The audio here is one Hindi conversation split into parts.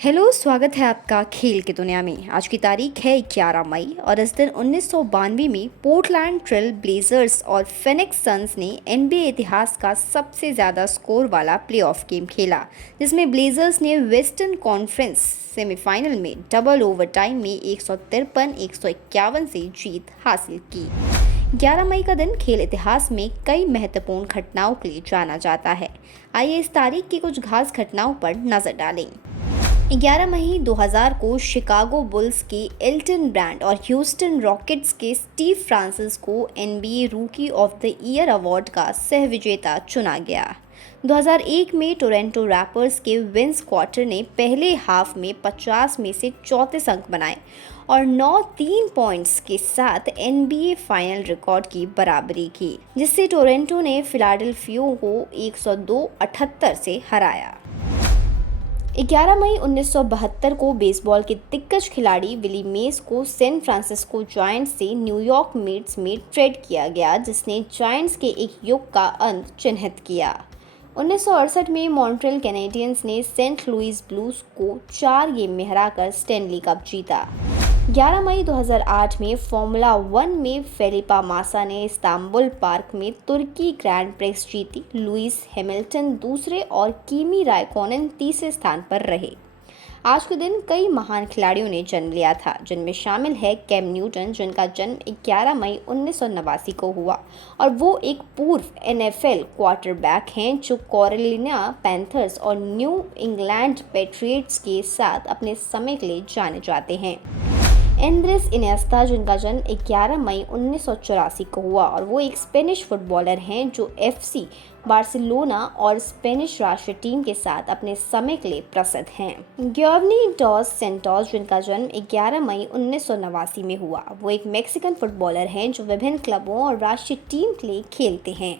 हेलो, स्वागत है आपका खेल की दुनिया में। आज की तारीख है 11 मई और इस दिन 1992 में पोर्टलैंड ट्रेल ब्लेजर्स और फिनिक्स सन्स ने एनबीए इतिहास का सबसे ज़्यादा स्कोर वाला प्लेऑफ गेम खेला, जिसमें ब्लेजर्स ने वेस्टर्न कॉन्फ्रेंस सेमीफाइनल में डबल ओवरटाइम में 153-151 से जीत हासिल की। 11 मई का दिन खेल इतिहास में कई महत्वपूर्ण घटनाओं के लिए जाना जाता है। आइए इस तारीख की कुछ खास घटनाओं पर नजर डालें। 11 मई 2000 को शिकागो बुल्स के एल्टन ब्रांड और ह्यूस्टन रॉकेट्स के स्टीव फ्रांसिस को एनबीए रूकी ऑफ द ईयर अवार्ड का सह विजेता चुना गया। 2001 में टोरंटो रैपर्स के विंस क्वार्टर ने पहले हाफ में 50 में से 34 अंक बनाए और 9-3 पॉइंट्स के साथ एनबीए फाइनल रिकॉर्ड की बराबरी की, जिससे टोरंटो ने फिलाडेल्फिया को 102-78 से हराया। 11 मई 1972 को बेसबॉल के दिग्गज खिलाड़ी विली मेस को सैन फ्रांसिस्को जायंट्स से न्यूयॉर्क मेट्स में ट्रेड किया गया, जिसने जायंट्स के एक युग का अंत चिन्हित किया। 1968 में मॉन्ट्रियल कैनेडियंस ने सेंट लुइस ब्लूज को 4 गेम में हराकर स्टैनली कप जीता। 11 मई 2008 में फॉर्मूला 1 में फेलिपा मासा ने इस्तांबुल पार्क में तुर्की ग्रैंड प्रिक्स जीती। लुइस हैमिल्टन दूसरे और कीमी राइकोनेन तीसरे स्थान पर रहे। आज के दिन कई महान खिलाड़ियों ने जन्म लिया था, जिनमें शामिल है कैम न्यूटन, जिनका जन्म 11 मई 1989 को हुआ और वो एक पूर्व एनएफएल क्वार्टरबैक हैं जो कैरोलिना पैंथर्स और न्यू इंग्लैंड पेट्रियट्स के साथ अपने समय के लिए जाने जाते हैं। एंड्रेस इनिएस्टा, जिनका जन्म 11 मई 1984 को हुआ और वो एक स्पेनिश फुटबॉलर हैं जो एफसी बार्सिलोना और स्पेनिश राष्ट्रीय टीम के साथ अपने समय के लिए प्रसिद्ध हैं। गियोवनी डॉस सेंटोस, जिनका जन्म 11 मई 1989 में हुआ, वो एक मैक्सिकन फुटबॉलर हैं जो विभिन्न क्लबों और राष्ट्रीय टीम के लिए खेलते हैं।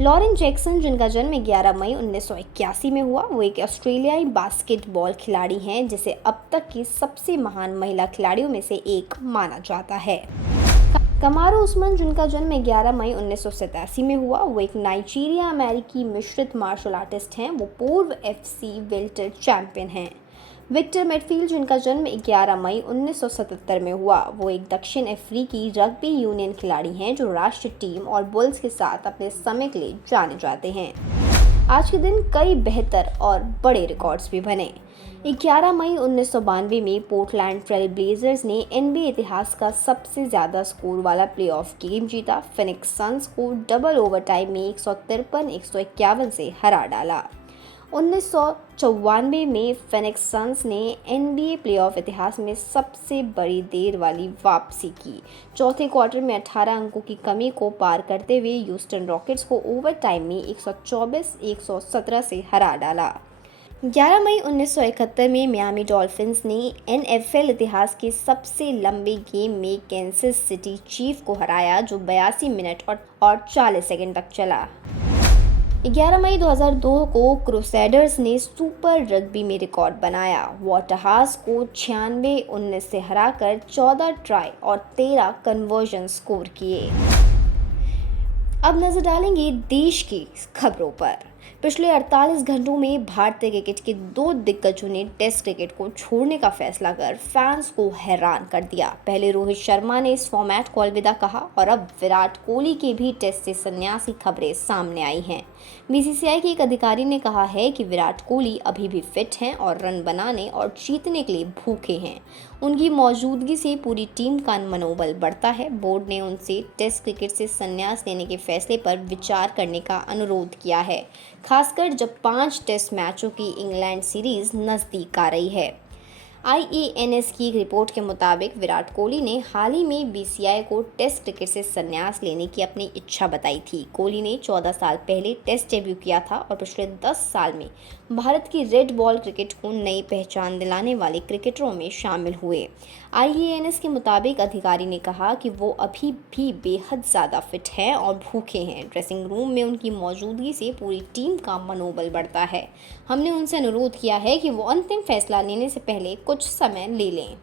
लॉरेन जैक्सन, जिनका जन्म 11 मई 1981 में हुआ, वो एक ऑस्ट्रेलियाई बास्केटबॉल खिलाड़ी हैं जिसे अब तक की सबसे महान महिला खिलाड़ियों में से एक माना जाता है। कमारो उस्मान, जिनका जन्म 11 मई 1987 में हुआ, वो एक नाइजीरिया अमेरिकी मिश्रित मार्शल आर्टिस्ट हैं। वो पूर्व एफसी वेल्टर चैंपियन हैं। विक्टर मेटफील्ड, जिनका जन्म 11 मई 1977 में हुआ, वो एक दक्षिण अफ्रीकी रग्बी यूनियन खिलाड़ी हैं जो राष्ट्रीय टीम और बुल्स के साथ अपने समय के लिए जाने जाते हैं। आज के दिन कई बेहतर और बड़े रिकॉर्ड्स भी बने। 11 मई 1992 में पोर्टलैंड ट्रेल ब्लेजर्स ने एनबीए इतिहास का सबसे ज़्यादा स्कोर वाला प्लेऑफ गेम जीता। फिनिक्स सन्स को डबल ओवरटाइम में 153-151 से हरा डाला। 1994 में फिनिक्स सन्स ने एनबीए प्लेऑफ इतिहास में सबसे बड़ी देर वाली वापसी की। चौथे क्वार्टर में 18 अंकों की कमी को पार करते हुए ह्यूस्टन रॉकेट्स को ओवरटाइम में 124-117 से हरा डाला। 11 मई 1971 में मियामी डॉल्फिन्स ने एनएफएल इतिहास के सबसे लंबे गेम में कैंसस सिटी चीफ को हराया, जो 82 मिनट और 40 सेकंड तक चला। 11 मई 2002 को क्रूसेडर्स ने सुपर रग्बी में रिकॉर्ड बनाया। वॉटरहाउस को 96-19 से हराकर 14 ट्राई और 13 कन्वर्जन स्कोर किए। अब नजर डालेंगे देश की खबरों पर। पिछले 48 घंटों में भारतीय क्रिकेट के 2 दिग्गजों ने टेस्ट क्रिकेट को छोड़ने का फैसला कर फैंस को हैरान कर दिया। पहले रोहित शर्मा ने इस फॉर्मेट को अलविदा कहा और अब विराट कोहली के भी टेस्ट से संन्यास की खबरें सामने आई हैं। बीसीसीआई के एक अधिकारी ने कहा है कि विराट कोहली अभी भी फिट हैं और रन बनाने और जीतने के लिए भूखे हैं। उनकी मौजूदगी से पूरी टीम का मनोबल बढ़ता है। बोर्ड ने उनसे टेस्ट क्रिकेट से संन्यास लेने के फैसले पर विचार करने का अनुरोध किया है, खासकर जब 5 टेस्ट मैचों की इंग्लैंड सीरीज नज़दीक आ रही है। आईएएनएस की एक रिपोर्ट के मुताबिक विराट कोहली ने हाल ही में बीसीसीआई को टेस्ट क्रिकेट से संन्यास लेने की अपनी इच्छा बताई थी। कोहली ने 14 साल पहले टेस्ट डेब्यू किया था और पिछले 10 साल में भारत की रेड बॉल क्रिकेट को नई पहचान दिलाने वाले क्रिकेटरों में शामिल हुए। आईएएनएस के मुताबिक अधिकारी ने कहा कि वो अभी भी बेहद ज़्यादा फिट हैं और भूखे हैं। ड्रेसिंग रूम में उनकी मौजूदगी से पूरी टीम का मनोबल बढ़ता है। हमने उनसे अनुरोध किया है कि वो अंतिम फैसला लेने से पहले कुछ समय ले लें।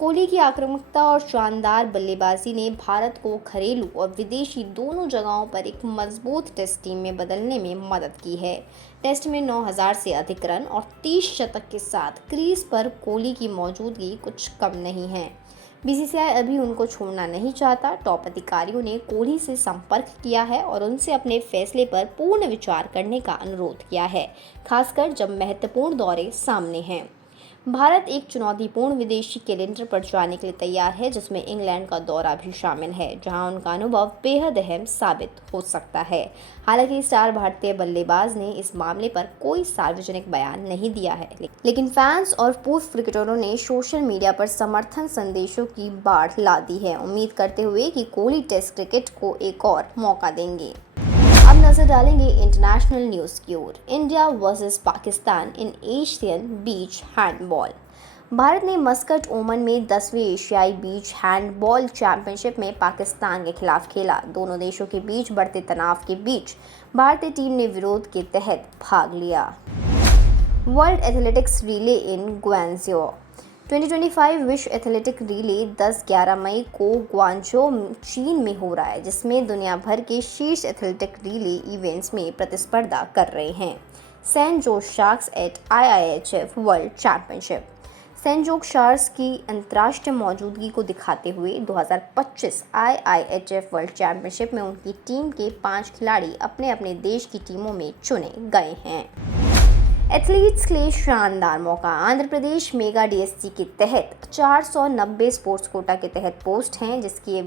कोहली की आक्रामकता और शानदार बल्लेबाजी ने भारत को घरेलू और विदेशी दोनों जगहों पर एक मजबूत टेस्ट टीम में बदलने में मदद की है। टेस्ट में 9,000 से अधिक रन और 30 शतक के साथ क्रीज पर कोहली की मौजूदगी कुछ कम नहीं है। बीसीसीआई अभी उनको छोड़ना नहीं चाहता। टॉप अधिकारियों ने कोहली से संपर्क किया है और उनसे अपने फैसले पर पूर्ण विचार करने का अनुरोध किया है, खासकर जब महत्वपूर्ण दौरे सामने हैं। भारत एक चुनौतीपूर्ण विदेशी कैलेंडर पर जाने के लिए तैयार है, जिसमें इंग्लैंड का दौरा भी शामिल है, जहां उनका अनुभव बेहद अहम साबित हो सकता है। हालांकि स्टार भारतीय बल्लेबाज ने इस मामले पर कोई सार्वजनिक बयान नहीं दिया है, लेकिन फैंस और पूर्व क्रिकेटरों ने सोशल मीडिया पर समर्थन संदेशों की बाढ़ ला दी है, उम्मीद करते हुए कि कोहली टेस्ट क्रिकेट को एक और मौका देंगे। अब नजर डालेंगे इंटरनेशनल न्यूज़ की ओर। India versus Pakistan in Asian beach handball. Bharat ने मस्कट, ओमान में 10वीं एशियाई बीच हैंडबॉल चैंपियनशिप में पाकिस्तान के खिलाफ खेला। दोनों देशों के बीच बढ़ते तनाव के बीच भारतीय टीम ने विरोध के तहत भाग लिया। वर्ल्ड एथलेटिक्स रिले इन ग्वांगझो। 2025 विश्व एथलेटिक रिले 10-11 मई को ग्वांगझो चीन में हो रहा है, जिसमें दुनिया भर के शीर्ष एथलेटिक रिले इवेंट्स में प्रतिस्पर्धा कर रहे हैं। San Jose Sharks at IIHF World Championship. San Jose Sharks की अंतर्राष्ट्रीय मौजूदगी को दिखाते हुए 2025 IIHF वर्ल्ड चैंपियनशिप में उनकी टीम के 5 खिलाड़ी अपने अपने देश की टीमों में चुने गए हैं। एथलीट्स के लिए शानदार मौका। आंध्र प्रदेश मेगा DSC के तहत 490 स्पोर्ट्स कोटा के तहत पोस्ट हैं, जिसकी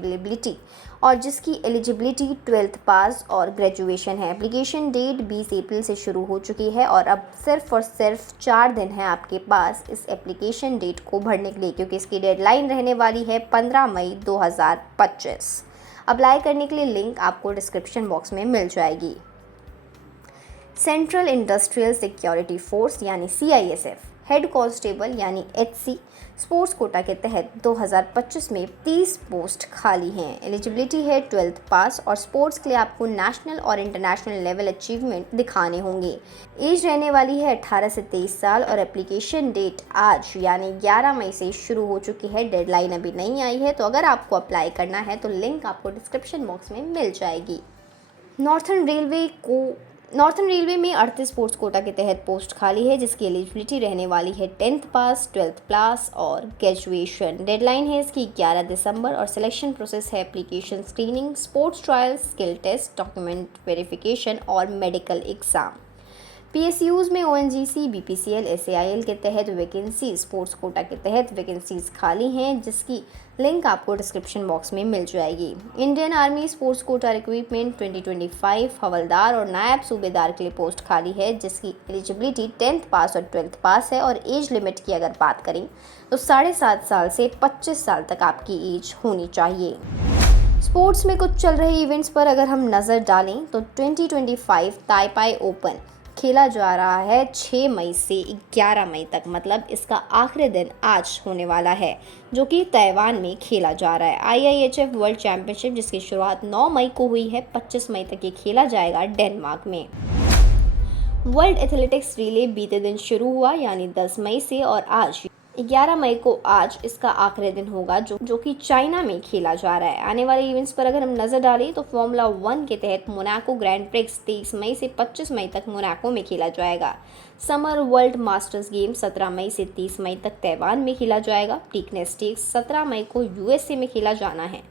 एलिजिबिलिटी 12th पास और ग्रेजुएशन है। एप्लीकेशन डेट 20 अप्रैल से शुरू हो चुकी है और अब सिर्फ और सिर्फ 4 दिन है आपके पास इस एप्लीकेशन डेट को भरने के लिए, क्योंकि इसकी डेडलाइन रहने वाली है 15 मई 2025। अप्लाई करने के लिए लिंक आपको डिस्क्रिप्शन बॉक्स में मिल जाएगी। सेंट्रल इंडस्ट्रियल सिक्योरिटी फोर्स यानी CISF हेड कांस्टेबल यानी HC स्पोर्ट्स कोटा के तहत 2025 में 30 पोस्ट खाली हैं। एलिजिबिलिटी है 12th पास और स्पोर्ट्स के लिए आपको नेशनल और इंटरनेशनल लेवल अचीवमेंट दिखाने होंगे। एज रहने वाली है 18 से 23 साल और एप्लीकेशन डेट आज यानी 11 मई से शुरू हो चुकी है। डेडलाइन अभी नहीं आई है, तो अगर आपको अप्लाई करना है तो लिंक आपको डिस्क्रिप्शन बॉक्स में मिल जाएगी। नॉर्थन रेलवे में 38 स्पोर्ट्स कोटा के तहत पोस्ट खाली है, जिसकी एलिजिबिलिटी रहने वाली है 10th पास, 12th पास और ग्रेजुएशन। डेडलाइन है इसकी 11 दिसंबर और सिलेक्शन प्रोसेस है application screening, sports trial, skill test, document verification और मेडिकल एग्जाम। PSUs में ONGC, BPCL, SAIL के तहत वैकेंसी, स्पोर्ट्स कोटा के तहत वैकेंसीज खाली हैं, जिसकी लिंक आपको डिस्क्रिप्शन बॉक्स में मिल जाएगी। Indian army sports quota recruitment 2025 हवलदार और नायब सूबेदार के लिए पोस्ट खाली है, जिसकी एलिजिबिलिटी 10th पास और 12th पास है और एज लिमिट की अगर बात करें तो 7.5 साल से 25 साल तक आपकी एज होनी चाहिए। स्पोर्ट्स में कुछ चल रहे इवेंट्स पर अगर हम नज़र डालें तो 2025 ताइपाई ओपन खेला जा रहा है 6 मई से 11 मई तक, मतलब इसका आखिरी दिन आज होने वाला है, जो कि ताइवान में खेला जा रहा है। IIHF वर्ल्ड चैंपियनशिप, जिसकी शुरुआत 9 मई को हुई है, 25 मई तक ये खेला जाएगा डेनमार्क में। वर्ल्ड एथलेटिक्स रिले बीते दिन शुरू हुआ यानी 10 मई से और आज 11 मई को आज इसका आखिरी दिन होगा, जो कि चाइना में खेला जा रहा है। आने वाले इवेंट्स पर अगर हम नज़र डालें तो फॉर्मूला 1 के तहत मोनाको ग्रैंड प्रिक्स 23 मई से 25 मई तक मोनाको में खेला जाएगा। समर वर्ल्ड मास्टर्स गेम 17 मई से 30 मई तक ताइवान में खेला जाएगा। टीकनेस स्टेक्स 17 मई को USA में खेला जाना है।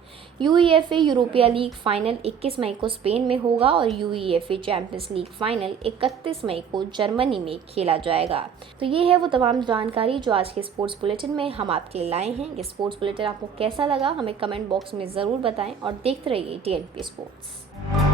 UEFA यूरोपिया लीग फाइनल 21 मई को स्पेन में होगा और UEFA चैंपियंस लीग फाइनल 31 मई को जर्मनी में खेला जाएगा। तो ये है वो तमाम जानकारी जो आज के स्पोर्ट्स बुलेटिन में हम आपके लिए लाए हैं। ये स्पोर्ट्स बुलेटिन आपको कैसा लगा हमें कमेंट बॉक्स में ज़रूर बताएं और देखते रहिए TNP स्पोर्ट्स।